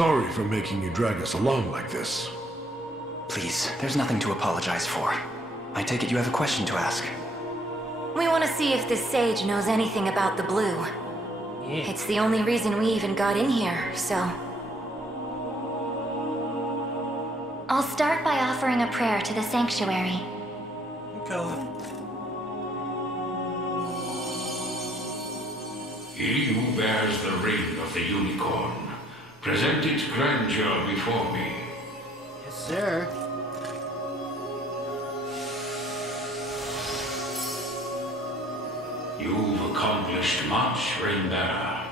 Sorry for making you drag us along like this. Please, there's nothing to apologize for. I take it you have a question to ask. We want to see if this sage knows anything about the blue. Yeah. It's the only reason we even got in here, so... I'll start by offering a prayer to the sanctuary. Okay. He who bears the ring of the unicorn, present its grandeur before me. Yes, sir. You've accomplished much, Rainbearer.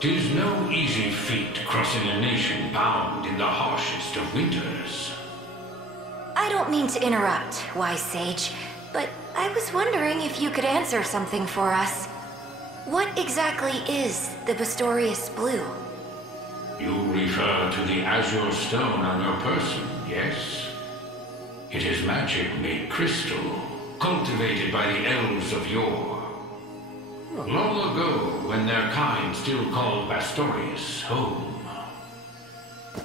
'Tis no easy feat crossing a nation bound in the harshest of winters. I don't mean to interrupt, wise sage, but I was wondering if you could answer something for us. What exactly is the Bastorias Blue? You refer to the azure stone on your person, yes? It is magic made crystal, cultivated by the elves of yore. Long ago, when their kind still called Bastorias home.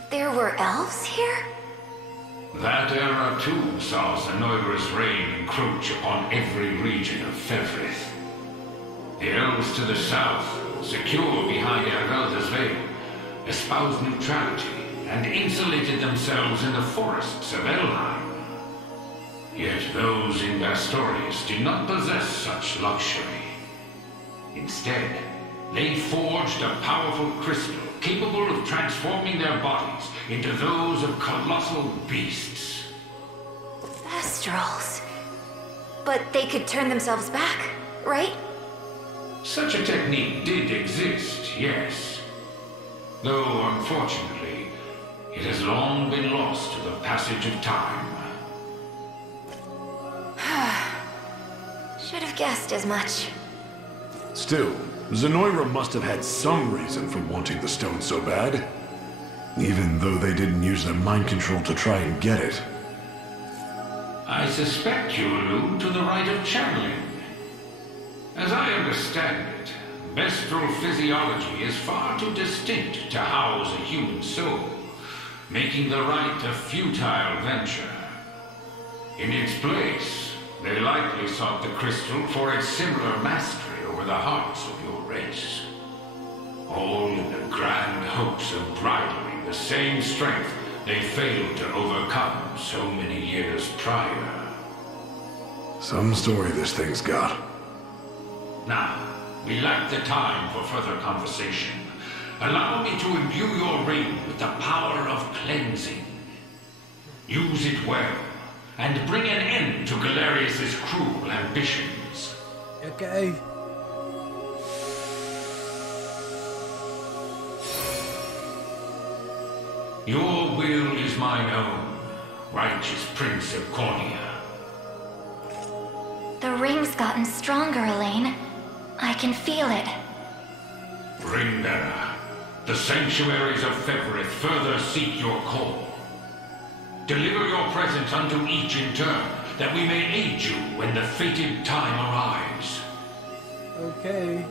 There were elves here? That era too saw Zenoira's reign encroach upon every region of Fevrith. The elves to the south, secure behind Ervelda's veil, espoused neutrality and insulated themselves in the forests of Elheim. Yet those in Bastorias did not possess such luxury. Instead, they forged a powerful crystal capable of transforming their bodies into those of colossal beasts. Bestrals. But they could turn themselves back, right? Such a technique did exist, yes. Though, unfortunately, it has long been lost to the passage of time. Should have guessed as much. Still, Zenoira must have had some reason for wanting the stone so bad. Even though they didn't use their mind control to try and get it. I suspect you allude to the rite of channeling. As I understand it, Bestral physiology is far too distinct to house a human soul, making the rite a futile venture. In its place, they likely sought the crystal for its similar mastery over the hearts of your race. All in the grand hopes of bridling the same strength they failed to overcome so many years prior. Some story this thing's got. Now, we lack the time for further conversation. Allow me to imbue your ring with the power of cleansing. Use it well, and bring an end to Galerius's cruel ambitions. Okay. Your will is mine own, righteous Prince of Cornea. The ring's gotten stronger, Elaine. I can feel it. Ringbearer, the sanctuaries of Fevrith further seek your call. Deliver your presence unto each in turn, that we may aid you when the fated time arrives. Okay.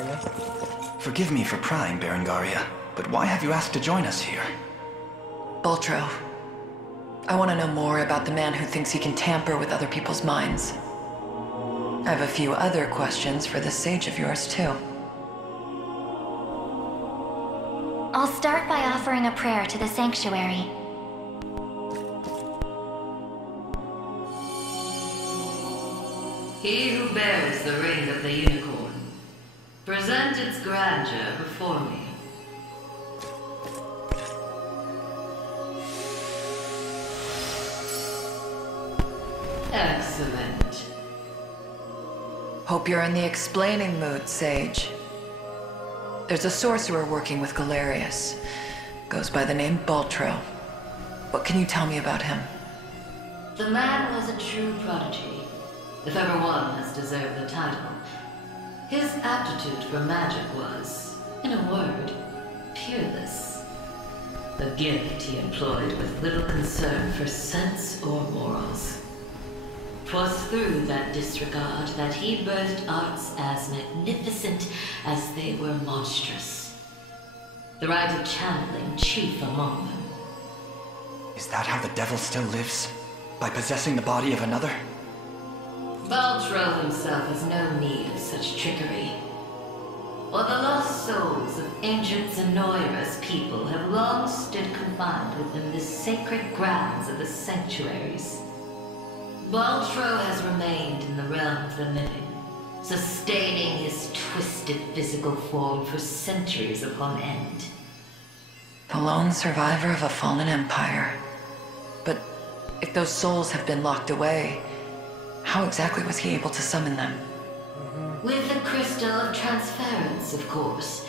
Berengaria. Forgive me for prying, Berengaria, but why have you asked to join us here? Baltro, I want to know more about the man who thinks he can tamper with other people's minds. I have a few other questions for this sage of yours, too. I'll start by offering a prayer to the sanctuary. He who bears the ring of the unicorn, present its grandeur before me. Excellent. Hope you're in the explaining mood, Sage. There's a sorcerer working with Galerius. Goes by the name Baltro. What can you tell me about him? The man was a true prodigy, if ever one has deserved the title. His aptitude for magic was, in a word, peerless. A gift he employed with little concern for sense or morals. 'Twas through that disregard that he birthed arts as magnificent as they were monstrous. The rite of channeling chief among them. Is that how the devil still lives? By possessing the body of another? Baltro himself has no need of such trickery. While the lost souls of ancient Zenoira's people have long stood confined within the sacred grounds of the sanctuaries, Baltro has remained in the realm of the living, sustaining his twisted physical form for centuries upon end. The lone survivor of a fallen empire. But if those souls have been locked away, how exactly was he able to summon them? With the crystal of transference, of course.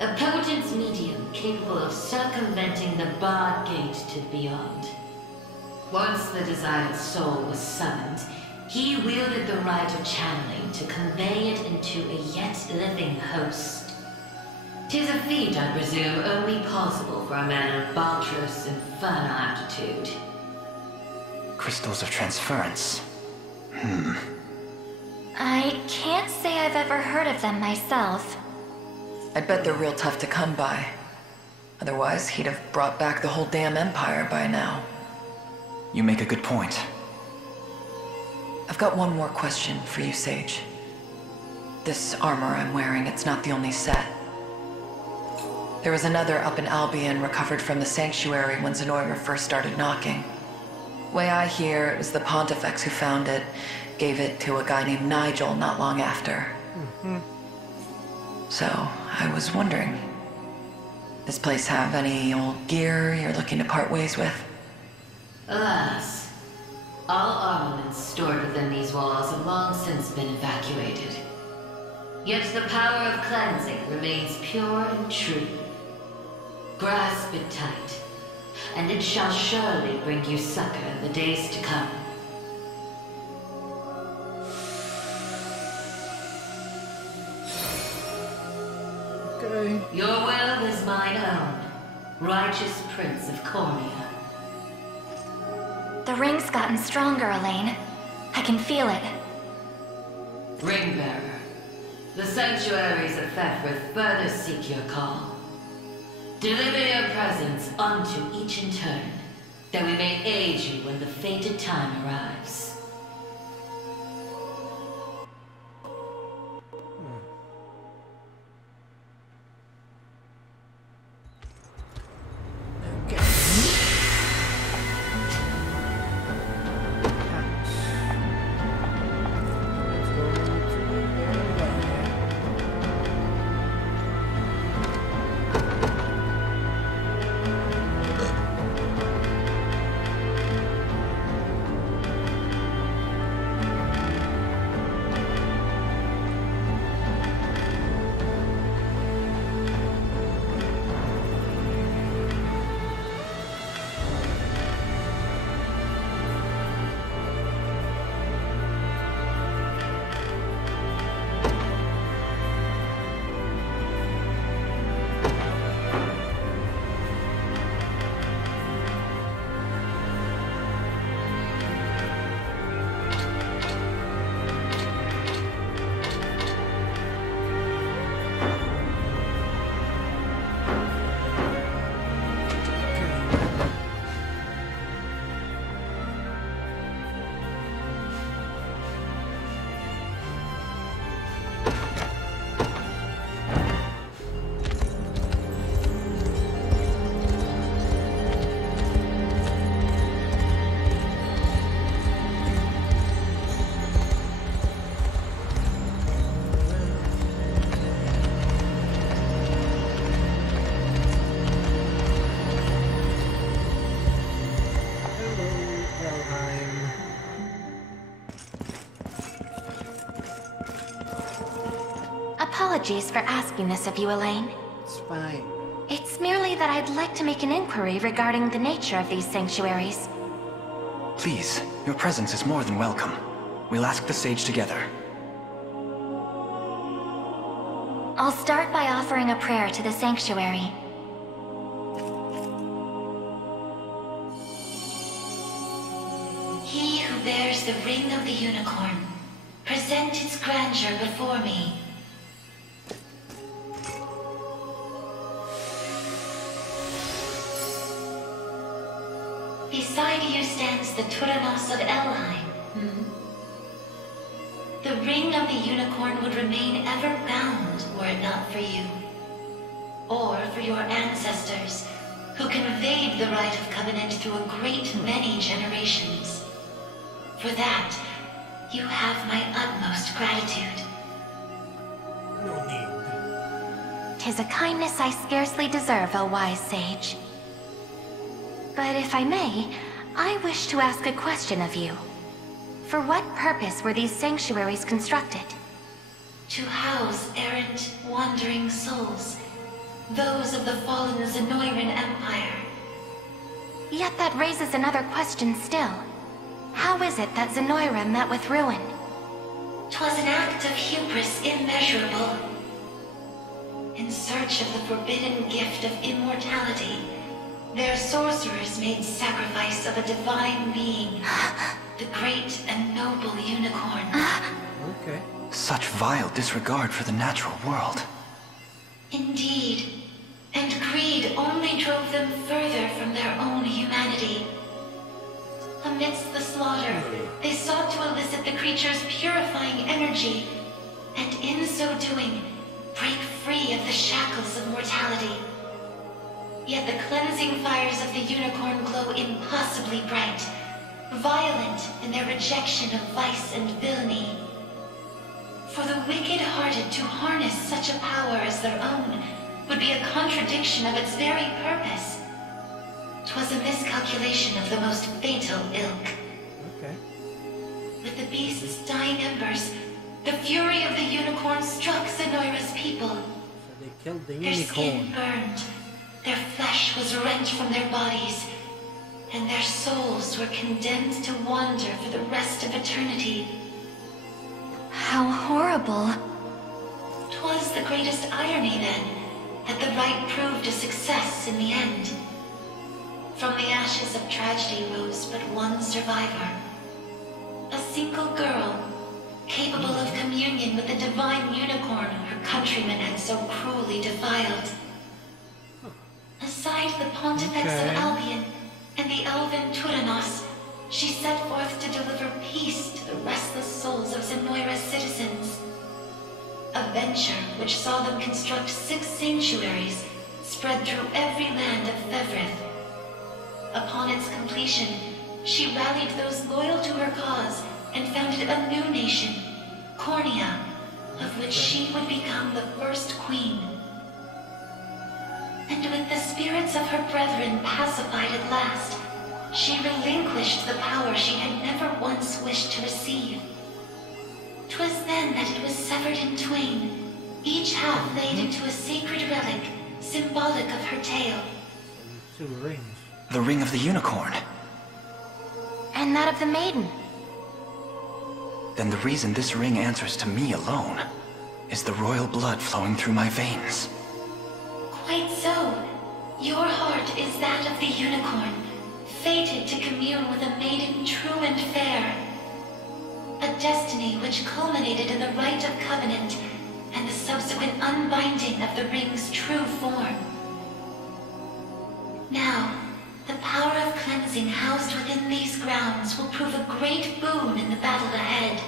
A potent medium capable of circumventing the barred gate to beyond. Once the desired soul was summoned, he wielded the rite of channeling to convey it into a yet living host. 'Tis a feat, I presume, only possible for a man of Baltro's infernal aptitude. Crystals of transference. I can't say I've ever heard of them myself. I bet they're real tough to come by. Otherwise, he'd have brought back the whole damn empire by now. You make a good point. I've got one more question for you, Sage. This armor I'm wearing, it's not the only set. There was another up in Albion recovered from the sanctuary when Zenoira first started knocking. Way I hear, it was the Pontifex who found it, gave it to a guy named Nigel not long after. So, I was wondering, this place have any old gear you're looking to part ways with? Alas, all armaments stored within these walls have long since been evacuated. Yet the power of cleansing remains pure and true. Grasp it tight, and it shall surely bring you succor in the days to come. Okay. Your will is mine own, righteous Prince of Cornea. The ring's gotten stronger, Elaine. I can feel it. Ringbearer, the sanctuaries of Fefrith further seek your call. Deliver your presence unto each in turn, that we may aid you when the fated time arrives. Apologies for asking this of you, Elaine. It's fine. It's merely that I'd like to make an inquiry regarding the nature of these sanctuaries. Please, your presence is more than welcome. We'll ask the sage together. I'll start by offering a prayer to the sanctuary. He who bears the ring of the unicorn, present its grandeur before me. Beside you stands the Tyrannos of Elheim. The ring of the unicorn would remain ever bound were it not for you. Or for your ancestors, who conveyed the rite of covenant through a great many generations. For that, you have my utmost gratitude. No need. 'Tis a kindness I scarcely deserve, O wise sage. But if I may, I wish to ask a question of you. For what purpose were these sanctuaries constructed? To house errant, wandering souls, those of the fallen Zenoiran Empire. Yet that raises another question still. How is it that Zenoira met with ruin? 'Twas an act of hubris immeasurable. In search of the forbidden gift of immortality, their sorcerers made sacrifice of a divine being, the great and noble unicorn. Okay. Such vile disregard for the natural world. Indeed, and greed only drove them further from their own humanity. Amidst the slaughter, they sought to elicit the creature's purifying energy, and in so doing, break free of the shackles of mortality. Yet the cleansing fires of the unicorn glow impossibly bright, violent in their rejection of vice and villainy. For the wicked-hearted to harness such a power as their own would be a contradiction of its very purpose. 'Twas a miscalculation of the most fatal ilk. Okay. With the beast's dying embers, the fury of the unicorn struck Zenoira's people. So they killed the Their skin unicorn. burned, their flesh was rent from their bodies, and their souls were condemned to wander for the rest of eternity. How horrible. 'Twas the greatest irony, then, that the rite proved a success in the end. From the ashes of tragedy rose but one survivor. A single girl, capable of communion with the divine unicorn her countrymen had so cruelly defiled. Aside the Pontifex Okay. of Albion and the elven Tyrannos, she set forth to deliver peace to the restless souls of Zenoira's citizens. A venture which saw them construct 6 sanctuaries spread through every land of Fevrith. Upon its completion, she rallied those loyal to her cause and founded a new nation, Cornea, of which she would become the first queen. And with the spirits of her brethren pacified at last, she relinquished the power she had never once wished to receive. 'Twas then that it was severed in twain, each half laid into a sacred relic, symbolic of her tale. 2 rings. The ring of the unicorn. And that of the maiden. Then the reason this ring answers to me alone is the royal blood flowing through my veins. Quite so. Your heart is that of the unicorn, fated to commune with a maiden true and fair. A destiny which culminated in the rite of covenant and the subsequent unbinding of the ring's true form. Now, the power of cleansing housed within these grounds will prove a great boon in the battle ahead.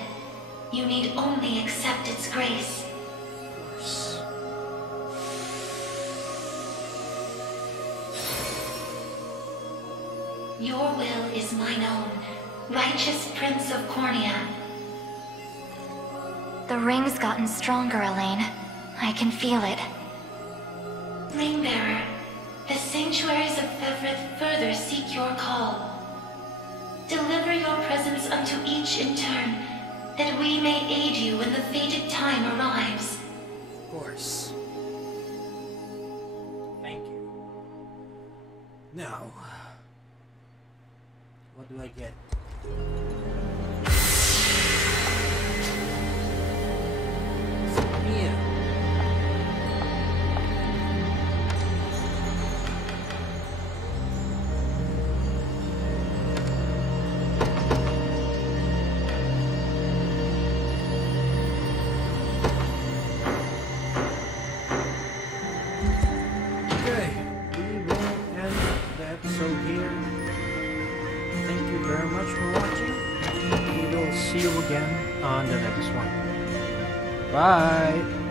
You need only accept its grace. Your will is mine own, righteous Prince of Cornea. The ring's gotten stronger, Elaine. I can feel it. Ringbearer, the sanctuaries of Fevrith further seek your call. Deliver your presence unto each in turn, that we may aid you when the fated time arrives. course. Thank you. Now, what do I get? Yeah. See you again on the next one. Bye!